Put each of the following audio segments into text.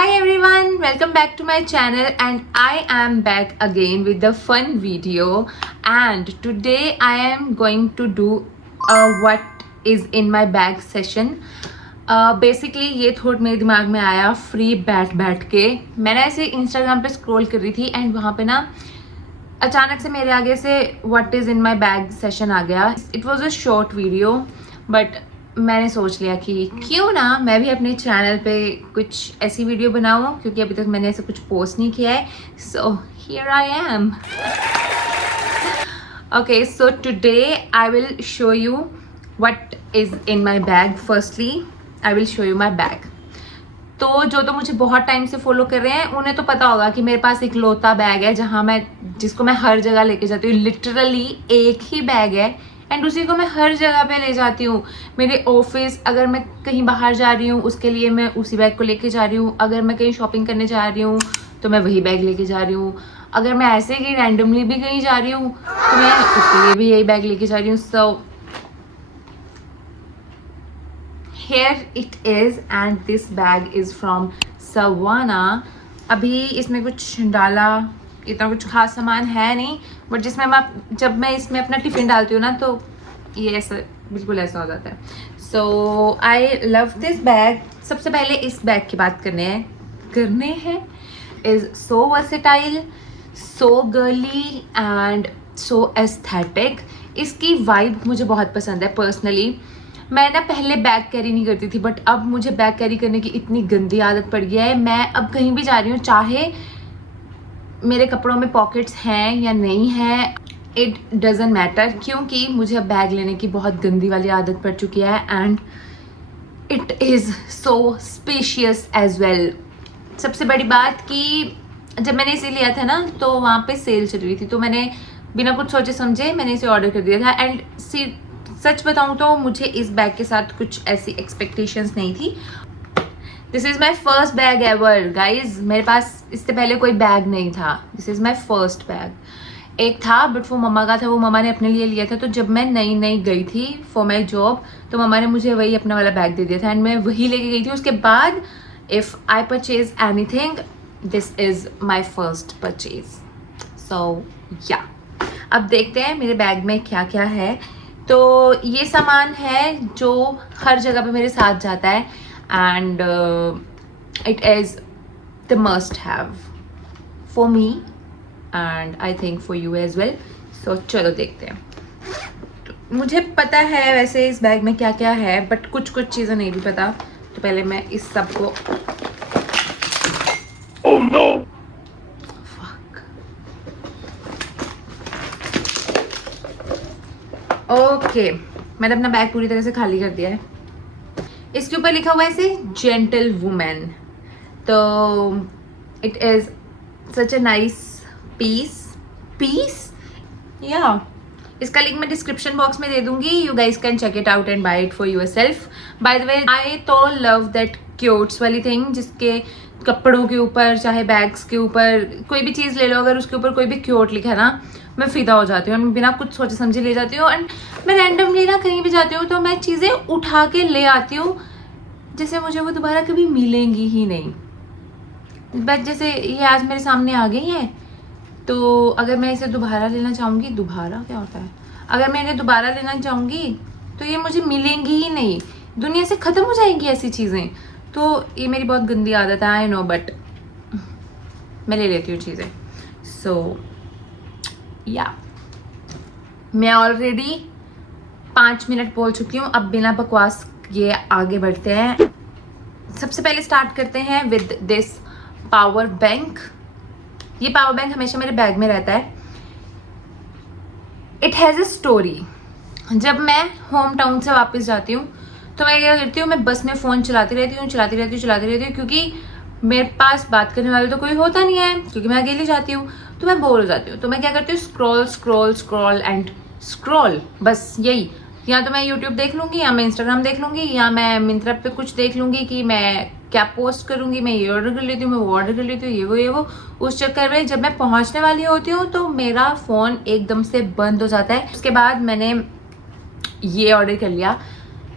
Hi everyone, welcome back to my channel and I am back again with the fun video and today I am going to do a what is in my bag session. Basically ये thought मेरे दिमाग में आया free बैठ के मैंने ऐसे Instagram पे स्क्रॉल कर रही थी एंड वहाँ पे ना अचानक से मेरे आगे से what is in my bag session आ गया. It was a short video but मैंने सोच लिया कि क्यों ना मैं भी अपने चैनल पे कुछ ऐसी वीडियो बनाऊँ क्योंकि अभी तक मैंने ऐसा कुछ पोस्ट नहीं किया है. So here I am. Okay, so today I will show you what is in my bag. Firstly I will show you my bag. तो जो मुझे बहुत टाइम से फॉलो कर रहे हैं उन्हें तो पता होगा कि मेरे पास एक लौता बैग है जिसको मैं हर जगह लेके जाती हूँ. लिटरली एक ही बैग है एंड उसी को मैं हर जगह पे ले जाती हूँ. मेरे ऑफिस, अगर मैं कहीं बाहर जा रही हूँ उसके लिए मैं उसी बैग को लेके जा रही हूँ. अगर मैं कहीं शॉपिंग करने जा रही हूँ तो मैं वही बैग लेके जा रही हूँ. अगर मैं ऐसे ही रैंडमली भी कहीं जा रही हूँ तो मैं उसके लिए भी यही बैग लेके जा रही हूँ. सो here it is and this bag is from Savana. अभी इसमें कुछ डाला, इतना कुछ खास सामान है नहीं बट जब मैं इसमें अपना टिफ़िन डालती हूँ ना तो ये ऐसा बिल्कुल ऐसा हो जाता है. So I love this bag. सबसे पहले इस बैग की बात करने हैं. Is so versatile, so girly and so aesthetic. इसकी वाइब मुझे बहुत पसंद है पर्सनली. मैं ना पहले बैग कैरी नहीं करती थी बट अब मुझे बैग कैरी करने की इतनी गंदी आदत पड़ गई है. मैं अब कहीं भी जा रही हूँ चाहे मेरे कपड़ों में पॉकेट्स हैं या नहीं हैं, इट डजेंट मैटर क्योंकि मुझे अब बैग लेने की बहुत गंदी वाली आदत पड़ चुकी है and it is so spacious as well. सबसे बड़ी बात कि जब मैंने इसे लिया था ना तो वहाँ पे सेल चल रही थी तो मैंने बिना कुछ सोचे समझे मैंने इसे ऑर्डर कर दिया था. एंड सच बताऊँ तो मुझे इस बैग के साथ कुछ ऐसी एक्सपेक्टेशंस नहीं थी. This is my first bag ever guys. मेरे पास इससे पहले कोई बैग नहीं था. This is my first bag. एक था बट वो मम्मा का था, वो मम्मा ने अपने लिए लिया था. तो जब मैं नई गई थी फॉर माई जॉब तो मम्मा ने मुझे वही अपना वाला बैग दे दिया था एंड मैं वही लेके गई थी. उसके बाद if I purchase anything this is my first purchase. So yeah, अब देखते हैं मेरे बैग में क्या क्या है. तो ये सामान है जो हर जगह पे मेरे साथ जाता है and it is the must have for me and I think for you as well. So चलो देखते हैं. तो मुझे पता है वैसे इस बैग में क्या क्या है बट कुछ चीज़ें नहीं भी पता. तो पहले मैं इस सब को ओके, मैंने अपना बैग पूरी तरह से खाली कर दिया है. इसके ऊपर लिखा हुआ है ऐसे जेंटल वुमेन. तो it is such a nice piece yeah. इसका लिंक मैं डिस्क्रिप्शन बॉक्स में दे दूंगी. You guys can check it out and buy it for yourself. By the way I too love that quotes वाली thing जिसके कपड़ों के ऊपर चाहे बैग्स के ऊपर कोई भी चीज़ ले लो अगर उसके ऊपर कोई भी क्योट लिखा ना मैं फिदा हो जाती हूँ. मैं बिना कुछ सोचे समझे ले जाती हूँ एंड मैं रैंडमली ना कहीं भी जाती हूँ तो मैं चीज़ें उठा के ले आती हूँ जैसे मुझे वो दोबारा कभी मिलेंगी ही नहीं. बट जैसे ये आज मेरे सामने आ गई है तो अगर मैं इसे दोबारा लेना चाहूँगी, दोबारा क्या होता है, अगर मैं इन्हें दोबारा लेना चाहूँगी तो ये मुझे मिलेंगी ही नहीं. दुनिया से ख़त्म हो जाएंगी ऐसी चीज़ें. तो ये मेरी बहुत गंदी आदत है आई नो बट मैं ले लेती हूँ चीज़ें. सो या, मैं ऑलरेडी 5 मिनट बोल चुकी हूँ. अब बिना बकवास ये आगे बढ़ते हैं. सबसे पहले स्टार्ट करते हैं विद दिस पावर बैंक. ये पावर बैंक हमेशा मेरे बैग में रहता है. It has a story. जब मैं होम टाउन से वापस जाती हूँ तो मैं क्या करती हूँ, मैं बस में फ़ोन चलाती रहती हूँ क्योंकि मेरे पास बात करने वाला तो कोई होता नहीं है क्योंकि मैं अकेली जाती हूँ तो मैं बोर हो जाती हूँ. तो मैं क्या करती हूँ, स्क्रॉल एंड स्क्रॉल. बस यही, या तो मैं यूट्यूब देख लूँगी या मैं इंस्टाग्राम देख लूँगी या मैं मिंत्रा पे कुछ देख लूँगी कि मैं क्या पोस्ट करूँगी. मैं ये ऑर्डर कर लेती हूँ, मैं वो ऑर्डर कर लेती हूँ, ये वो. उस चक्कर में जब मैं पहुँचने वाली होती हूँ तो मेरा फ़ोन एकदम से बंद हो जाता है. उसके बाद मैंने ये ऑर्डर कर लिया.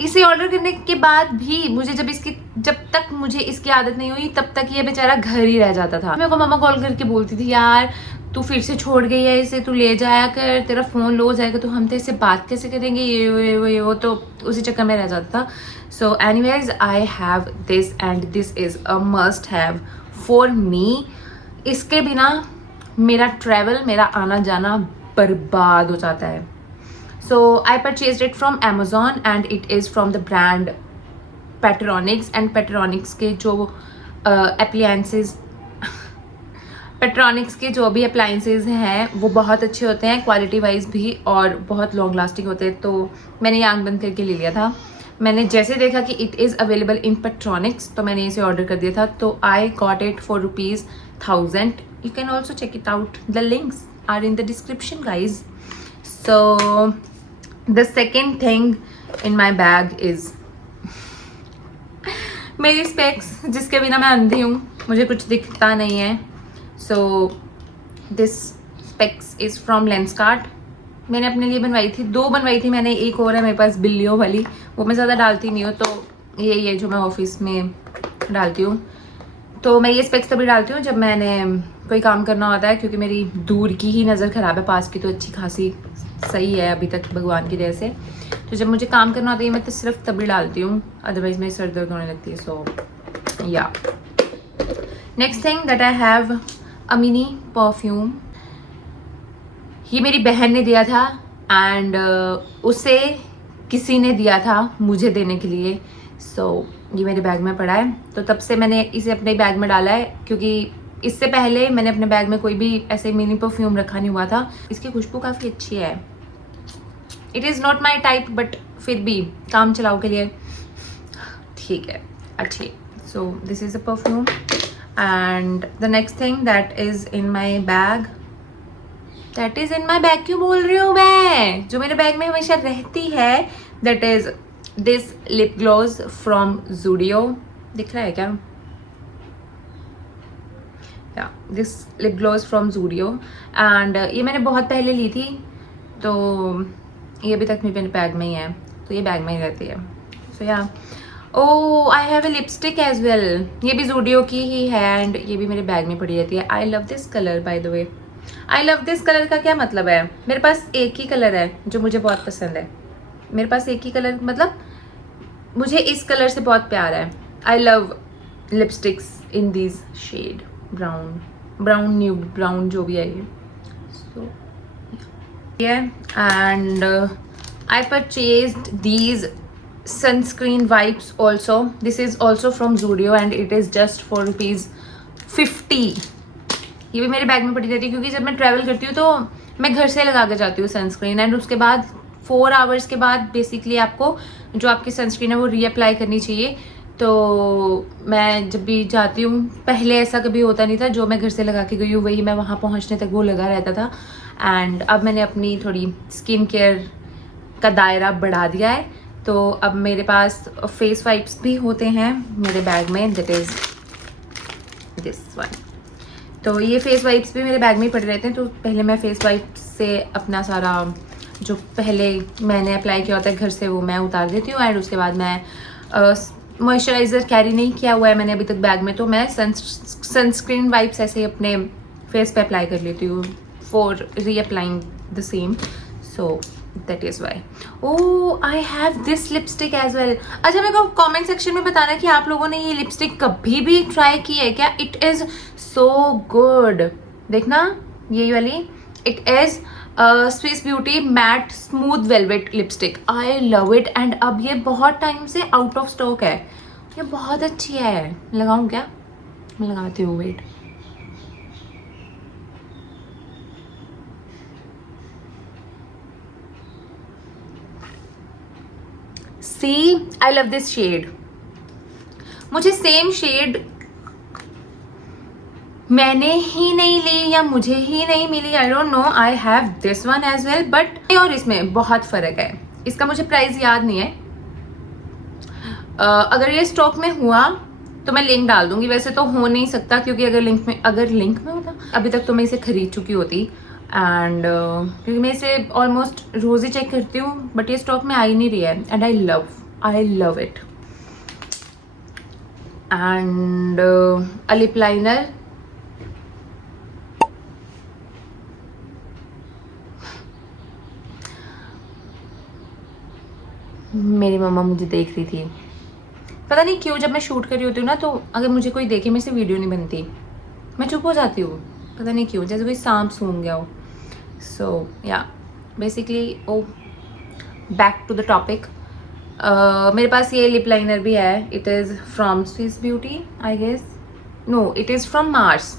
इसे ऑर्डर करने के बाद भी मुझे जब तक मुझे इसकी आदत नहीं हुई तब तक ये बेचारा घर ही रह जाता था। मेरे को मम्मा कॉल करके बोलती थी यार तू फिर से छोड़ गई है इसे, तू ले जाया कर, तेरा फ़ोन लो हो जाएगा तो हम तेरे से बात कैसे करेंगे, ये वो तो उसी चक्कर में रह जाता था। So anyways I have this and this is a must have for मी। इसके बिना मेरा ट्रैवल, मेरा आना जाना बर्बाद हो जाता है। So I purchase it from Amazon and it is from the brand Petronics. And Petronics के जो अप्लायंसेस पेट्रॉनिक्स के जो भी अप्लायंसेस हैं वो बहुत अच्छे होते हैं क्वालिटी वाइज भी, और बहुत लॉन्ग लास्टिंग होते हैं। तो मैंने ये आंख बंद करके ले लिया था। मैंने जैसे देखा कि इट इज़ अवेलेबल इन पेट्रॉनिक्स तो मैंने इसे ऑर्डर कर दिया था। तो I got it for ₹1000। You can also check it out, the links are in the description guys. So the second thing in my bag is मेरी स्पेक्स, जिसके बिना मैं अंधी हूँ, मुझे कुछ दिखता नहीं है। So this specs is from Lenskart. मैंने अपने लिए बनवाई थी, 2 बनवाई थी मैंने, एक और है मेरे पास बिल्लियों वाली, वो मैं ज़्यादा डालती नहीं हूँ, तो ये जो मैं ऑफिस में डालती हूँ। तो मैं ये स्पेक्स तभी डालती हूँ जब मैंने कोई काम करना होता है, क्योंकि मेरी दूर की ही नज़र ख़राब है, पास की तो अच्छी खासी सही है अभी तक भगवान की दया से। तो जब मुझे काम करना होता है मैं तो सिर्फ तभी डालती हूँ, अदरवाइज़ मेरी सर दर्द होने लगती है। सो या next thing that I have a mini perfume. ये मेरी बहन ने दिया था एंड उसे किसी ने दिया था मुझे देने के लिए। सो ये मेरे बैग में पड़ा है, तो तब से मैंने इसे अपने बैग में डाला है, क्योंकि इससे पहले मैंने अपने बैग में कोई भी ऐसे मिनी परफ्यूम रखा नहीं हुआ था। इसकी खुशबू काफ़ी अच्छी है। It is not my type but फिर भी काम चलाओ के लिए ठीक है, अच्छी। So this is a perfume and the next thing that is in my bag, that is in my bag क्यों बोल रही हूँ मैं, जो मेरे बैग में हमेशा रहती है, that is this lip gloss from Zudio। दिख रहा है क्या? या this lip gloss from Zudio and ये मैंने बहुत पहले ली थी, तो ये अभी तक मेरे बैग में ही है, तो ये बैग में ही रहती है। So yeah oh I have a lipstick as well, ये भी Zudio की ही है एंड ये भी मेरे बैग में पड़ी रहती है। I love this colour bye the way. I love this colour का क्या मतलब है, मेरे पास एक ही कलर है जो मुझे बहुत पसंद है। मेरे पास एक ही कलर, मतलब मुझे इस कलर से बहुत प्यार है। I love lipsticks in this shade, brown nude brown जो भी है ये। So and I purchased these sunscreen wipes also. This is also from Zudio and it is just for ₹50। ये भी मेरे बैग में पड़ी रहती है, क्योंकि जब मैं ट्रैवल करती हूँ तो मैं घर से लगा के जाती हूँ सनस्क्रीन, एंड उसके बाद 4 आवर्स के बाद बेसिकली आपको जो आपकी सनस्क्रीन है वो रीअप्लाई करनी चाहिए। तो मैं जब भी जाती हूँ, पहले ऐसा कभी होता नहीं था, जो मैं घर से लगा के गई हूँ वही मैं वहाँ पहुँचने तक वो लगा रहता था। एंड अब मैंने अपनी थोड़ी स्किन केयर का दायरा बढ़ा दिया है, तो अब मेरे पास फेस वाइप्स भी होते हैं मेरे बैग में, दैट इज़ दिस वन। तो ये फेस वाइप्स भी मेरे बैग में ही पड़े रहते हैं। तो पहले मैं फेस वाइप्स से अपना सारा जो पहले मैंने अप्लाई किया होता है घर से वो मैं उतार देती हूँ, एंड उसके बाद मैं मॉइस्चराइज़र कैरी नहीं किया हुआ है मैंने अभी तक बैग में, तो मैं सनस्क्रीन वाइप्स ऐसे ही अपने फेस पे अप्लाई कर लेती हूँ for reapplying the same. So that is why. Oh, I have this lipstick as well. अच्छा मेरे को कमेंट सेक्शन में बताना कि आप लोगों ने ये लिपस्टिक कभी भी ट्राई की है क्या? It is so good. देखना ये वाली, it is Swiss Beauty matte smooth velvet lipstick. I love it and अब ये बहुत टाइम से आउट ऑफ स्टॉक है। ये बहुत अच्छी है। लगाऊँ क्या? मैं लगाती हूँ, wait. See, I love this shade. मुझे सेम शेड मैंने ही नहीं ली या मुझे ही नहीं मिली, I don't know. I have this one as well, but और इसमें बहुत फ़र्क है। इसका मुझे प्राइस याद नहीं है। अगर ये स्टॉक में हुआ तो मैं लिंक डाल दूंगी, वैसे तो हो नहीं सकता, क्योंकि अगर लिंक में होता अभी तक तो मैं इसे खरीद चुकी होती। एंड क्योंकि मैं इसे ऑलमोस्ट रोज़ ही चेक करती हूँ, बट ये स्टॉक में आ ही नहीं रही है, and I love it. and a lip liner. मेरी मम्मा मुझे देख रही थी, पता नहीं क्यों जब मैं शूट कर रही होती हूँ ना, तो अगर मुझे कोई देखे मेरे से वीडियो नहीं बनती, मैं चुप हो जाती हूँ, पता नहीं क्यों, जैसे कोई सांप सूंघ गया हो. सो या basically oh back to the topic. मेरे पास ये लिप लाइनर भी है. It is from Swiss Beauty I guess, no it is from Mars.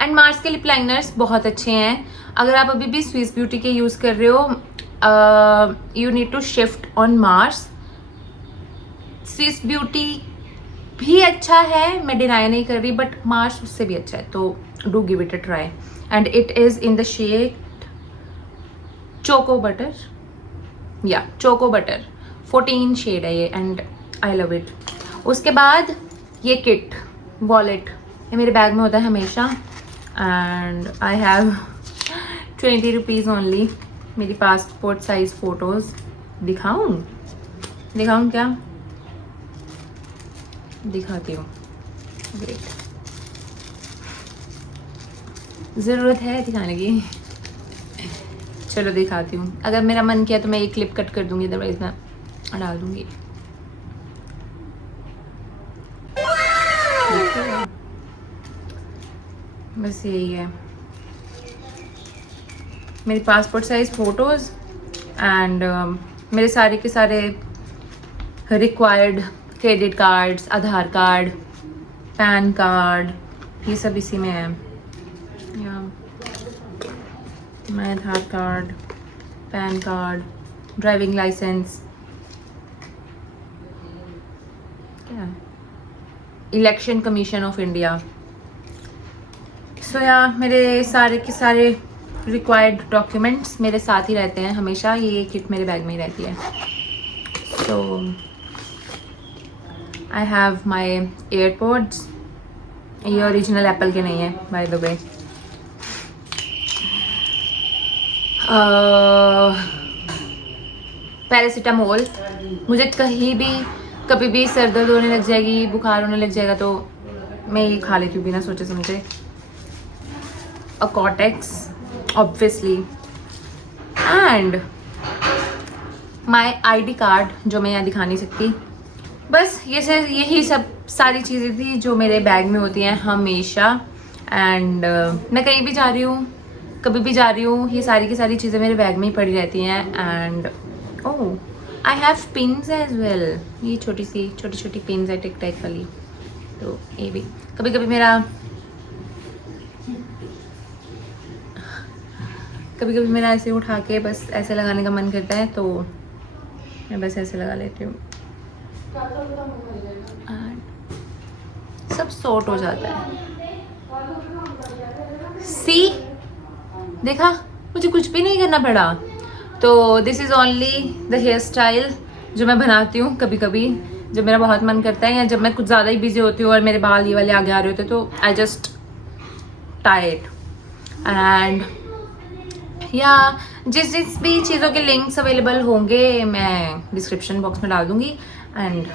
And Mars के लिप लाइनर्स बहुत अच्छे हैं. अगर आप अभी भी स्विस ब्यूटी के यूज़ कर रहे हो, you need to shift on Mars. Swiss Beauty भी अच्छा है, मैं डिनाई नहीं कर रही, बट मार्स उससे भी अच्छा है, तो do give it a try. And it is in the shade choco butter, या चोको बटर 14 शेड है ये, एंड आई लव इट. उसके बाद ये किट वॉलेट, ये मेरे बैग में होता है हमेशा, and I have 20 rupees only. मेरी पासपोर्ट साइज फ़ोटोज़ दिखाऊं क्या, दिखाती हूँ. वेट, ज़रूरत है दिखाने की, चलो दिखाती हूँ. अगर मेरा मन किया तो मैं ये क्लिप कट कर दूँगी, अदरवाइज मैं डाल दूँगी. बस यही है मेरी पासपोर्ट साइज़ फ़ोटोज़, एंड मेरे सारे के सारे required credit cards, Aadhaar card, PAN card, ये सब इसी में है. या मैं Aadhaar card, PAN card, driving licence, क्या, Election Commission of India. So yeah मेरे सारे के सारे रिक्वायर्ड डॉक्यूमेंट्स मेरे साथ ही रहते हैं हमेशा. ये किट मेरे बैग में ही रहती है. So I have my airports. ये ओरिजिनल एप्पल के नहीं है बाय द वे. पैरासीटामोल, मुझे कहीं भी कभी भी सर दर्द होने लग जाएगी, बुखार होने लग जाएगा, तो मैं ये खा लेती हूँ बिना सोचे समझे. A Kotex obviously, and my ID card जो मैं यहाँ दिखा नहीं सकती. बस यही सब सारी चीज़ें थी जो मेरे बैग में होती हैं हमेशा. एंड मैं कहीं भी जा रही हूँ, कभी भी जा रही हूँ, ये सारी की सारी चीज़ें मेरे बैग में ही पड़ी रहती हैं. And oh I have pins as well. ये छोटी छोटी पिन्स है टिक टैक वाली, तो ये भी कभी कभी मेरा ऐसे उठा के बस ऐसे लगाने का मन करता है, तो मैं बस ऐसे लगा लेती हूँ, सब सॉर्ट हो जाता है. सी देखा, मुझे कुछ भी नहीं करना पड़ा. तो this is only the hair style जो मैं बनाती हूँ कभी कभी जब मेरा बहुत मन करता है, या जब मैं कुछ ज़्यादा ही बिजी होती हूँ और मेरे बाल ये वाले आगे आ रहे होते, तो I just tie it. And या जिस भी चीज़ों के लिंक्स अवेलेबल होंगे मैं डिस्क्रिप्शन बॉक्स में डाल दूँगी. And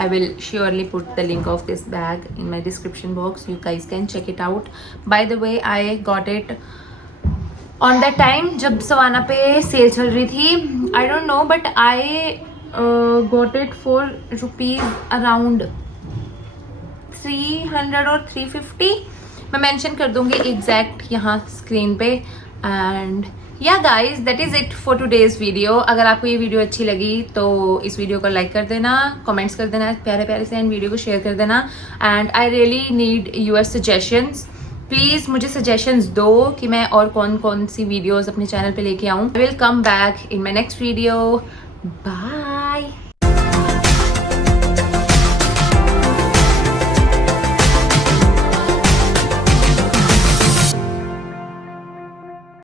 I will surely put the link of this bag in my description box. You guys can check it out. By the way, I got it on that time जब savanna पे cell चल रही थी. I don't know, but I got it for rupees around 300 और 350. मैं mention कर दूँगी exact यहाँ स्क्रीन पे. And yeah guys that is it for today's video. अगर आपको ये वीडियो अच्छी लगी तो इस वीडियो को लाइक कर देना, कमेंट्स कर देना प्यारे प्यारे से, एंड वीडियो को शेयर कर देना. And I really need your suggestions. Please मुझे सजेशंस दो कि मैं और कौन कौन सी वीडियोस अपने चैनल पे लेके आऊँ. I will come back in my next video. Bye.